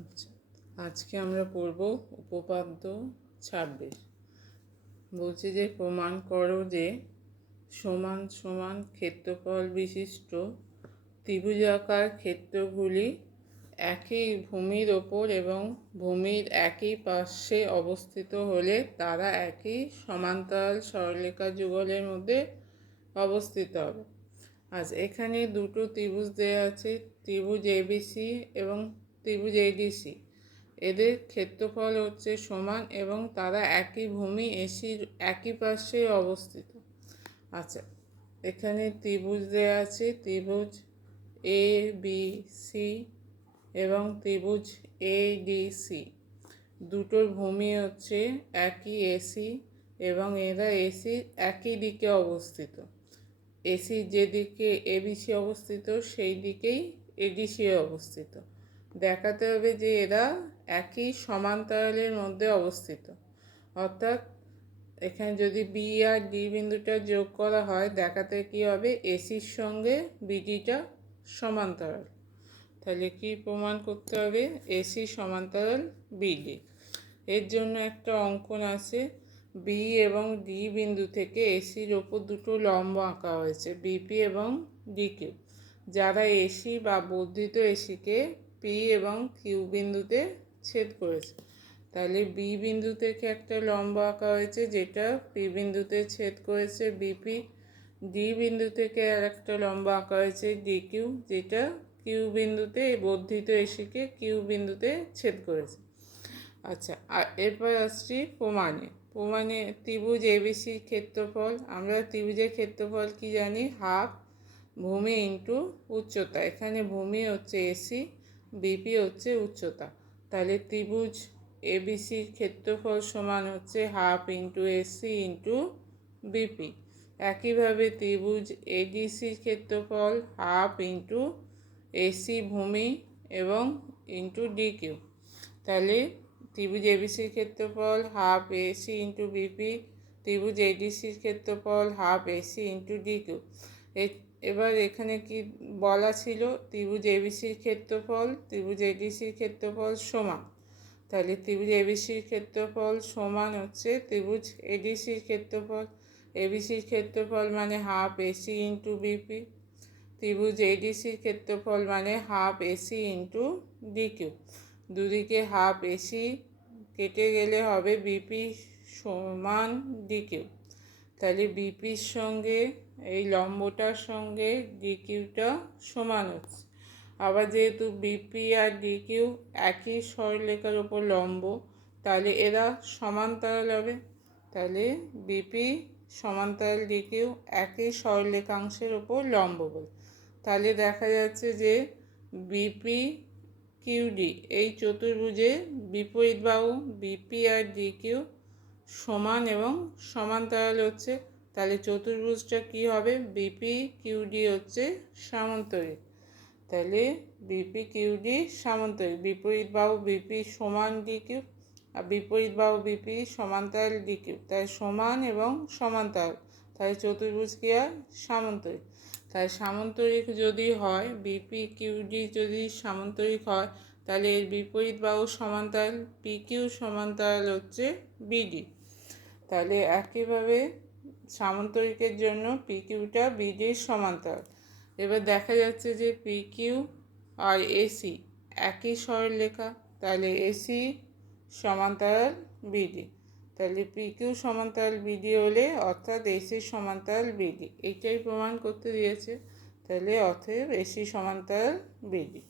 আচ্ছা, আজকে আমরা পড়ব উপপাদ্য 26। বলছে যে প্রমাণ করো যে সমান সমান ক্ষেত্রফল বিশিষ্ট ত্রিভুজাকার ক্ষেত্রগুলি একই ভূমির ওপর এবং ভূমির একই পার্শ্বে অবস্থিত হলে তারা একই সমান্তরাল সরলরেখা যুগলের মধ্যে অবস্থিত হবে। আচ্ছা, এখানে দুটো ত্রিভুজ দেওয়া আছে, ত্রিভুজ এবিসি এবং ত্রিভুজ এডিসি। এদের ক্ষেত্রফল হচ্ছে সমান এবং তারা একই ভূমি এসির একই পাশে অবস্থিত। আচ্ছা, এখানে ত্রিভুজ দেওয়া আছে, ত্রিভুজ এ বি সি এবং ত্রিভুজ এডিসি। দুটোর ভূমি হচ্ছে একই এসি এবং এরা এসির একই দিকে অবস্থিত। এসি যেদিকে এবিসি অবস্থিত সেই দিকেই এডিসি অবস্থিত। দেখাতে হবে যে এরা একই সমান্তরালের মধ্যে অবস্থিত। অর্থাৎ এখানে যদি বি আর ডি বিন্দুটা যোগ করা হয়, দেখাতে কি হবে, এসির সঙ্গে বিডিটা সমান্তরাল। তাহলে কি প্রমাণ করতে হবে? এসি সমান্তরাল বিডি। এর জন্য একটা অঙ্কন আছে। বি এবং ডি বিন্দু থেকে এসির ওপর দুটো লম্ব আঁকা হয়েছে, বিপি এবং ডিকিউ, যারা এসি বা বর্ধিত এসিকে পি এবং কিউ বিন্দুতে ছেদ করেছে। তাহলে বি বিন্দু থেকে একটা লম্ব আঁকা হয়েছে যেটা পি বিন্দুতে ছেদ করেছে বিপি। ডি বিন্দু থেকে আর একটা লম্ব আঁকা হয়েছে ডিকিউ, যেটা কিউ বিন্দুতে বর্ধিত এসিকে কিউ বিন্দুতে ছেদ করেছে। আচ্ছা, আর এরপর আসছি প্রমাণে ত্রিভুজ এবিসির ক্ষেত্রফল। আমরা ত্রিভুজের ক্ষেত্রফল কি জানি? হাফ ভূমি ইন্টু উচ্চতা। এখানে ভূমি হচ্ছে এসি, বিপি হচ্ছে উচ্চতা। তাহলে ত্রিভুজ এবিসির ক্ষেত্রফল সমান হচ্ছে half into AC into BP. একইভাবে ত্রিভুজ এডিসির ক্ষেত্রফল হাফ ইন্টু এসি ভূমি এবং ইন্টু ডিকিউ। তাহলে ত্রিভুজ এবিসির ক্ষেত্রফল হাফ এসি ইন্টু বিপি, ত্রিভুজ এডিসির ক্ষেত্রফল হাফ এসি ইন্টু ডিকিউ। এবার এখানে কি বলা ছিল? ত্রিভুজ এবিসির ক্ষেত্রফল ত্রিভুজ এডিসির ক্ষেত্রফল সমান। তাহলে ত্রিভুজ এবিসির ক্ষেত্রফল সমান হচ্ছে ত্রিভুজ এডিসির ক্ষেত্রফল। এবিসির ক্ষেত্রফল মানে হাফ এসি ইন্টু বিপি, ত্রিভুজ এডিসির ক্ষেত্রফল মানে হাফ এসি ইন্টু ডিকিউ। দুদিকে হাফ এসি কেটে গেলে হবে বিপি সমান ডিকিউ। তাহলে বিপির সঙ্গে এই লম্বটার সঙ্গে ডিকিউটা সমান হচ্ছে। আবার যেহেতু বিপি আর ডিকিউ একই সরলরেখার ওপর লম্ব, তাহলে এরা সমান্তরাল হবে। তাহলে বিপি সমান্তরাল ডিকিউ একই সরলরেখাংশের ওপর লম্ব বলে। তাহলে দেখা যাচ্ছে যে বিপি কিউডি এই চতুর্ভুজে বিপরীত বাহু বিপি আর ডিকিউ সমান এবং সমান্তরাল হচ্ছে। তাহলে চতুর্ভুজটা কি হবে? বিপি কিউডি হচ্ছে সামান্তরিক। তাহলে বিপি কিউডি সামান্তরিক। বিপরীত বাহু বিপি সমান ডিকিউ আর বিপরীত বাহু বিপি সমান্তরাল ডিকিউ, তাই সমান এবং সমান্তরাল। তাহলে চতুর্ভুজ কি হয়? সামান্তরিক। তাই সামান্তরিক যদি হয়, বিপি কিউডি যদি সামান্তরিক হয়, তাহলে এর বিপরীত বাহু সমান্তরাল, পি কিউ সমান্তরাল হচ্ছে বিডি। তাহলে একইভাবে সামান্তরিকের জন্য পি কিউটা বিডির সমান্তরাল। এবার দেখা যাচ্ছে যে পি কিউ আর এসি একই সরলরেখা, তাহলে এসি সমান্তরাল বিডি। তাহলে পি কিউ সমান্তরাল বিডি হলে অর্থাৎ এসি সমান্তরাল বিডি, এইটাই প্রমাণ করতে দিয়েছে। তাহলে অতএব এসি সমান্তরাল বিডি।